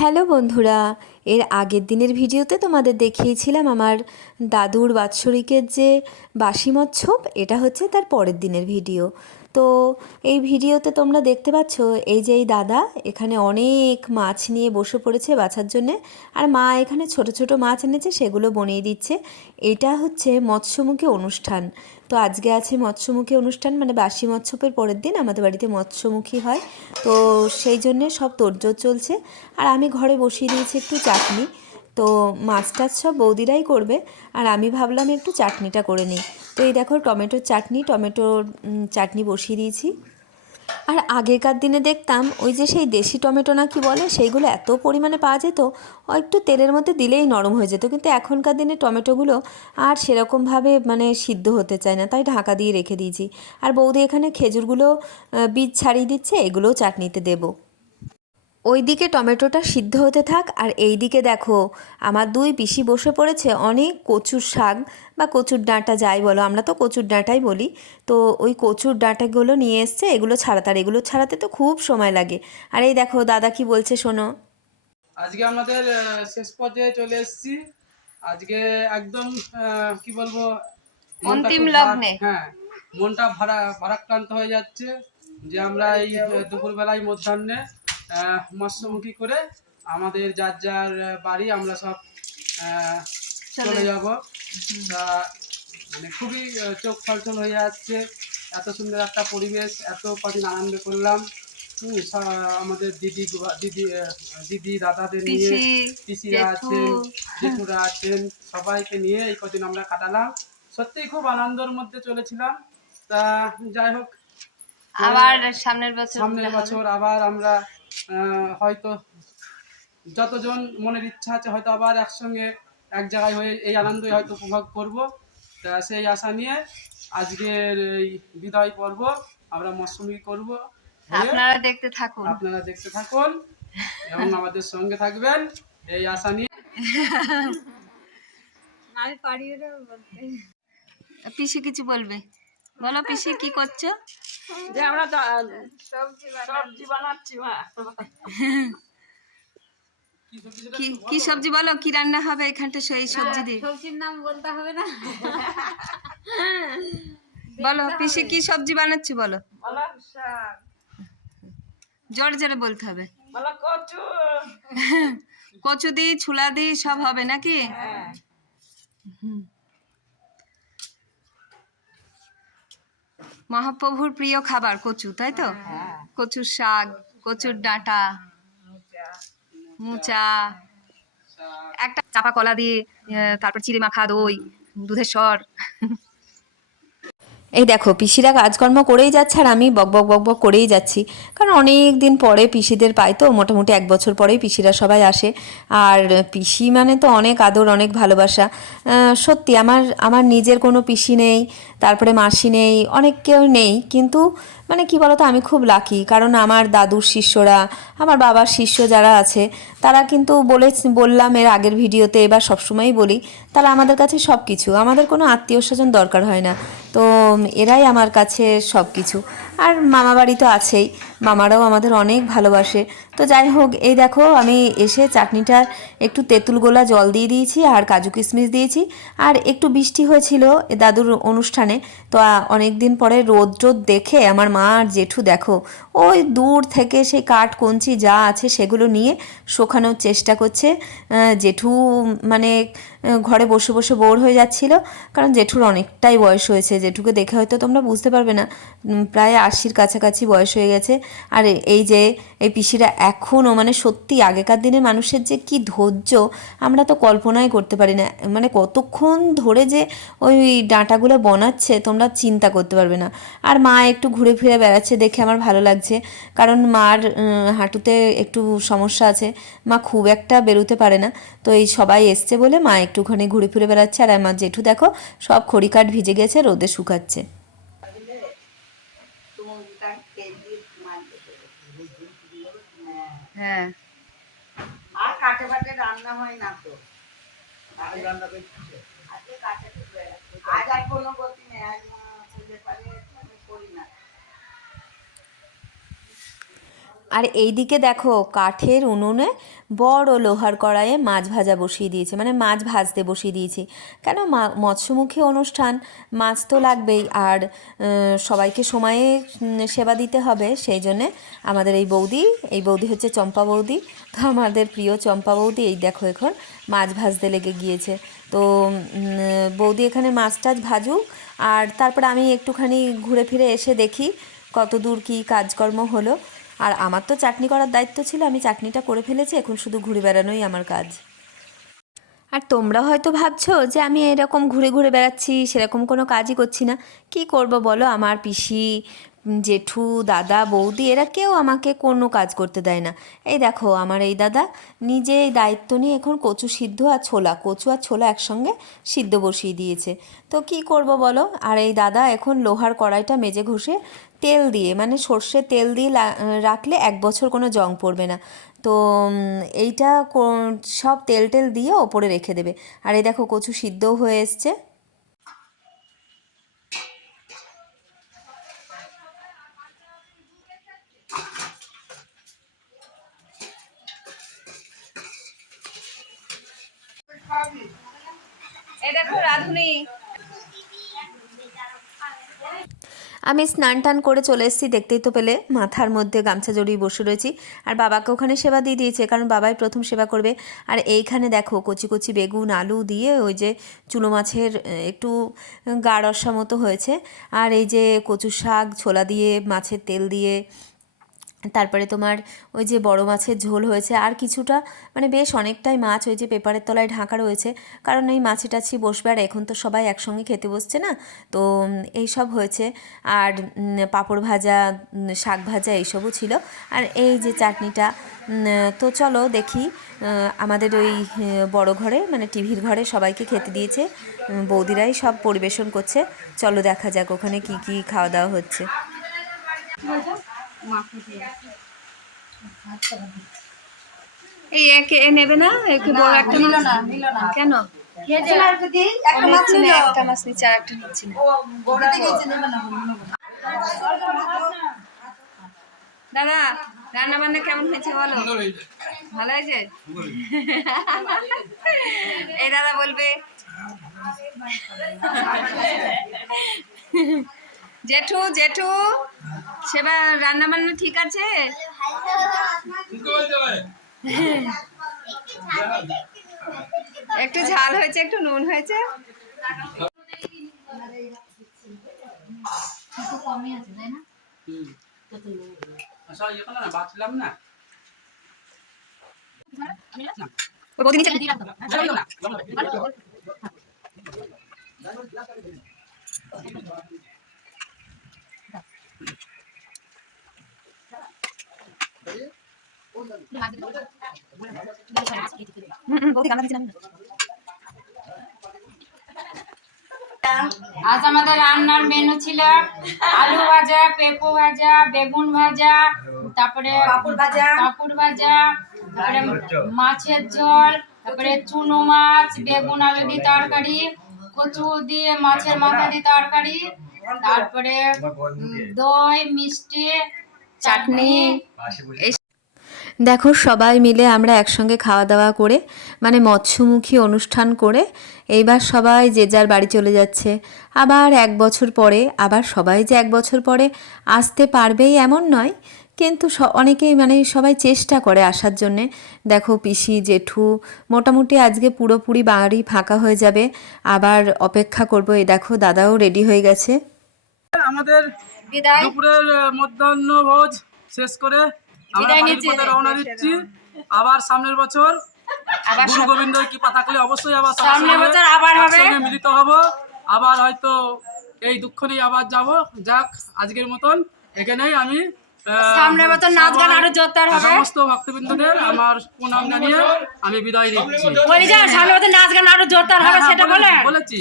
Hello বন্ধুরা, এর আগের দিনের ভিডিওতে তোমাদের দেখিয়েছিলাম আমার দাদুর বাৎসরিকের যে বাসি মচ্ছব, এটা হচ্ছে তার পরের দিনের ভিডিও। তো এই ভিডিওতে তোমরা দেখতে পাচ্ছ এই যে এই দাদা এখানে অনেক মাছ নিয়ে বসে পড়েছে বাছার জন্যে, আর মা এখানে ছোট ছোট মাছ এনেছে সেগুলো বনিয়ে দিচ্ছে। এটা হচ্ছে মৎস্যমুখী অনুষ্ঠান। তো আজকে আছে মৎস্যমুখী অনুষ্ঠান, মানে বাসি মৎস্যপের পরের দিন আমাদের বাড়িতে মৎস্যমুখী হয়। তো সেই জন্যে সব তোড়জোড় চলছে। আর আমি ঘরে বসিয়ে দিয়েছি একটু চাটনি। তো মাছ টাছ সব বৌদিরাই করবে, আর আমি ভাবলাম একটু চাটনিটা করে নিই। তো এই দেখো টমেটোর চাটনি বসিয়ে দিয়েছি। আর আগেকার দিনে দেখতাম ওই যে সেই দেশি টমেটো না কি বলে, সেইগুলো এত পরিমাণে পাওয়া যেত, একটু তেলের মধ্যে দিলেই নরম হয়ে যেত। কিন্তু এখনকার দিনে টমেটোগুলো আর সেরকমভাবে মানে সিদ্ধ হতে চায় না, তাই ঢাকা দিয়ে রেখে দিয়েছি। আর বৌদি এখানে খেজুরগুলো বীজ ছাড়িয়ে দিচ্ছে, এগুলোও চাটনিতে দেবো। ওইদিকে টমেটোটা সিদ্ধ হতে থাক, আর এই দিকে দেখো আমার দুই পিসি বসে পড়েছে অনেক কচুর শাক বা কচুর ডাঁটা যাই বলো, আমরা তো কচুর ডাঁটাই বলি। তো ওই কচুর ডাঁটাগুলো নিয়ে এসছে, এগুলো ছাড়াতে, আর এগুলো ছাড়াতে তো খুব সময় লাগে। আর এই দেখো দাদা কি বলছে শোনো। আজকে আমাদের শেষ পর্যায়ে চলে এসেছি। আজকে একদম কি বলবো, মনটা অন্তিম খুব লগ্নে। হ্যাঁ, মনটা ভারাক্রান্ত হয়ে যাচ্ছে যে আমরা এই দুপুরবেলায় মধ্যাহ্নে মৎস্যমুখী করে আমাদের যার যার বাড়ি আমরা সব চলে যাব। তা মানে খুবই চোখ ছলছল হয়ে যাচ্ছে। এত সুন্দর একটা পরিবেশ, এত কদিন আনন্দ করলাম। আমাদের দিদি দিদি দিদি দাদাদের নিয়ে, পিসিরা আছেন, জেঠুরা আছেন, সবাইকে নিয়ে এই কদিন আমরা কাটালাম। সত্যিই খুব আনন্দের মধ্যে চলেছিলাম। তা যাই হোক, আবার সামনের বছর আবার আমরা হয়তো যতজন মনের ইচ্ছা আছে হয়তো আবার একসঙ্গে এক জায়গায় হয়ে এই আনন্দই হয়তো উপভোগ করব। তা সেই আশা নিয়ে আজকের এই বিদায় পর্ব আমরা মৎস্যমুখী করব। আপনারা দেখতে থাকুন এবং আমাদের সঙ্গে থাকবেন এই আশা নিয়ে। পিসি কিছু বলবে, বলো পিসি কি করছো? যে আমরা সবজি বানাচ্ছি মা। কি সবজি বলো, কি রান্না হবে এখানটা সেই সবজি দিয়ে? সবজির নাম বলতে হবে না। বলো পিসি কি সবজি বানাচ্ছি বলো, বলো শাক, জোরে জোরে বলতে হবে। বলো কচু। কচু দি ছুলা দি সব হবে নাকি? হ্যাঁ। মহাপ্রভুর প্রিয় খাবার কচু, তাই তো? কচুর শাক, কচুর ডাঁটা, মোচা, একটা চাপা কলা দিয়ে, তারপর চিড়ে মাখা দই, দুধের সর। এই দেখো পিসিরা কাজকর্ম করেই যাচ্ছে, আর আমি বক বক বক বক করেই যাচ্ছি। কারণ অনেক দিন পরে পিসিদের পাই, তো মোটামুটি 1 বছর পরেই পিসিরা সবাই আসে। আর পিসি মানে তো অনেক আদর, অনেক ভালোবাসা। সত্যি আমার আমার নিজের কোনো পিসি নেই, তারপরে মাসি নেই, অনেক কেউ নেই, কিন্তু মানে কি বলতো, আমি খুব লাকি। কারণ আমার দাদুর শিষ্যরা, আমার বাবার শিষ্য যারা আছে, তারা কিন্তু বললাম এর আগের ভিডিওতে, এবার সবসময়ই বলি, তারা আমাদের কাছে সব কিছু, আমাদের কোনো আত্মীয় স্বজন দরকার হয় না। তো এরাই আমার কাছে সব কিছু। আর মামা বাড়ি তো আছেই, মামারাও আমাদের অনেক ভালোবাসে। তো যাই হোক, এই দেখো আমি এসে চাটনিটার একটু তেঁতুল গোলা জল দিয়ে দিয়েছি, আর কাজু কিশমিশ দিয়েছি। আর একটু বৃষ্টি হয়েছিল দাদুর অনুষ্ঠানে, তো অনেক দিন পরে রোদ রোদ দেখে আমার মা আর জেঠু দেখো ওই দূর থেকে সেই কাঠ কঞ্চি যা আছে সেগুলো নিয়ে শোকানোর চেষ্টা করছে। জেঠু মানে ঘরে বসে বসে বোর হয়ে যাচ্ছিল, কারণ জেঠুর অনেকটাই বয়স হয়েছে। জেঠুকে দেখে হয়তো তোমরা বুঝতে পারবে না, প্রায় 80-র কাছাকাছি বয়স হয়ে গেছে। আর এই যে এই পিসিরা এখনও, মানে সত্যি আগেকার দিনের মানুষের যে কি ধৈর্য আমরা তো কল্পনাই করতে পারি না। মানে কতক্ষণ ধরে যে ওই ডাঁটাগুলো বানাচ্ছে তোমরা চিন্তা করতে পারবে না। আর মা একটু ঘুরে ফিরে বেড়াচ্ছে দেখে আমার ভালো লাগছে, কারণ মার হাঁটুতে একটু সমস্যা আছে, মা খুব একটা বেরোতে পারে না। তো এই সবাই এসছে বলে মা একটুখানি ঘুরে ফিরে বেড়াচ্ছে। আর আমার জেঠু দেখো সব খড়িকাঠ ভিজে গেছে, রোদে শুকাচ্ছে। হ্যাঁ, আর কাঠে ফাটে রান্না হয় না তো। আজ আর কোনো গতি নেই, আজ করলে পারে আমি করি না। আর এইদিকে দেখো কাঠের উনুনে বড় লোহার কড়াইয়ে মাছ ভাজা বসিয়ে দিয়েছে, মানে মাছ ভাজতে বসিয়ে দিয়েছি। কেন মৎস্যমুখী অনুষ্ঠান, মাছ তো লাগবেই, আর সবাইকে সময়ে সেবা দিতে হবে, সেই জন্যে আমাদের এই বৌদি হচ্ছে চম্পা বৌদি। তো আমাদের প্রিয় চম্পা বৌদি এই দেখো এখন মাছ ভাজতে লেগে গিয়েছে। তো বৌদি এখানে মাছ টাছ ভাজুক, আর তারপর আমি একটুখানি ঘুরে ফিরে এসে দেখি কত দূর কী কাজকর্ম হলো। আর আমার তো চাটনি করার দায়িত্ব ছিল, আমি চাটনিটা করে ফেলেছি, এখন শুধু ঘুরে বেড়ানোই আমার কাজ। আর তোমরা হয়তো ভাবছো যে আমি এরকম ঘুরে ঘুরে বেড়াচ্ছি, সেরকম কোনো কাজই করছি না। কি করব বলো, আমার পিসি, জেঠু, দাদা, বৌদি এরা কেউ আমাকে কোনো কাজ করতে দেয় না। এই দেখো আমার এই দাদা নিজেই দায়িত্ব নিয়ে এখন কচু আর ছোলা একসঙ্গে সিদ্ধ বসিয়ে দিয়েছে। তো কি করব বলো। আর এই দাদা এখন লোহার কড়াইটা মেজে ঘষে তেল দিয়ে, মানে সর্ষের তেল দিয়ে রাখলে 1 বছর কোনো জং পড়বে না। তো এইটা সব তেল দিয়ে ওপরে রেখে দেবে। আর এই দেখো কচু সিদ্ধও হয়ে এসছে। এই দেখো রাধুনি, আমি স্নান টান করে চলে এসেছি, দেখতেই তো পেলে, মাথার মধ্যে গামছা জড়িয়ে বসে রয়েছি। আর বাবাকে ওখানে সেবা দিয়ে দিয়েছে, কারণ বাবাই প্রথম সেবা করবে। আর এইখানে দেখো কচি কচি বেগুন আলু দিয়ে ওই যে চুনো মাছের একটু গা রসা মতো হয়েছে। আর এই যে কচু শাক ছোলা দিয়ে মাছের তেল দিয়ে, তারপরে তোমার ওই যে বড় মাছের ঝোল হয়েছে, আর কিছুটা মানে বেশ অনেকটাই মাছ ওই যে পেপারের তলায় ঢাকা রয়েছে, কারণ এই মাছি টাছি বসবে, আর এখন তো সবাই একসঙ্গে খেতে বসছে না, তো এই সব হয়েছে। আর পাঁপড় ভাজা, শাক ভাজা এইসবও ছিল। আর এই যে চাটনিটা। তো চলো দেখি, আমাদের ওই বড় ঘরে মানে টিভির ঘরে সবাইকে খেতে দিয়েছে, বৌদিরাই সব পরিবেশন করছে। চলো দেখা যাক ওখানে কি কি খাওয়া দাওয়া হচ্ছে। এই একে নেবে না, একে বড় একটা নিল না কেন? একটা মাছ নিচ্ছে আর একটা নিচ্ছে না। দাদা রান্না বান্না কেমন হয়েছে বলো? ভালো হয়েছে? এই দাদা বলবে জেঠু জেঠু সেবা রান্না বান্না ঠিক আছে? একটু ঝাল হয়েছে, একটু নুন হয়েছে। আজ আমাদের রান্নার মেনু ছিল আলু ভাজা, পেঁপো ভাজা, বেগুন ভাজা, তারপরে পাঁপড় ভাজা, তারপরে মাছের ঝোল, তারপরে চুনো মাছ, বেগুন আলু দিয়ে তরকারি, কচু দিয়ে মাছের মাথা দিয়ে তরকারি, তারপরে দই, মিষ্টি, চাটনি। দেখো সবাই মিলে আমরা একসঙ্গে খাওয়া দাওয়া করে, মানে মৎস্যমুখী অনুষ্ঠান করে এইবার সবাই যে যার বাড়ি চলে যাচ্ছে। আবার 1 বছর পরে, আবার সবাই যে 1 বছর পরে আসতে পারবেই এমন নয়, কিন্তু অনেকেই মানে সবাই চেষ্টা করে আসার জন্যে। দেখো পিসি জেঠু মোটামুটি আজকে পুরোপুরি বাড়ি ফাঁকা হয়ে যাবে, আবার অপেক্ষা করব। এই দেখো দাদাও রেডি হয়ে গেছে। আমাদের দুপুরের মধ্যাহ্ন ভোজ শেষ করে আমরা বাড়ির পথে রওনা দিচ্ছি। আবার সামনের বছর গুরু গোবিন্দের কৃপা থাকলে অবশ্যই আবার সামনের বছর আবার হবে, মিলিত হব। আবার হয়তো এই দুঃখ নিয়ে আবার যাব। যাক আজকের মতন এখানেই আমি সামনের বছর নাচ গান আরো জোরদার হবে। সমস্ত ভক্তবৃন্দদের আমার প্রণাম জানিয়ে আমি বিদায় নিচ্ছি। সামনের বছর নাচ গান আরো জোরদার হবে সেটা বলেছি।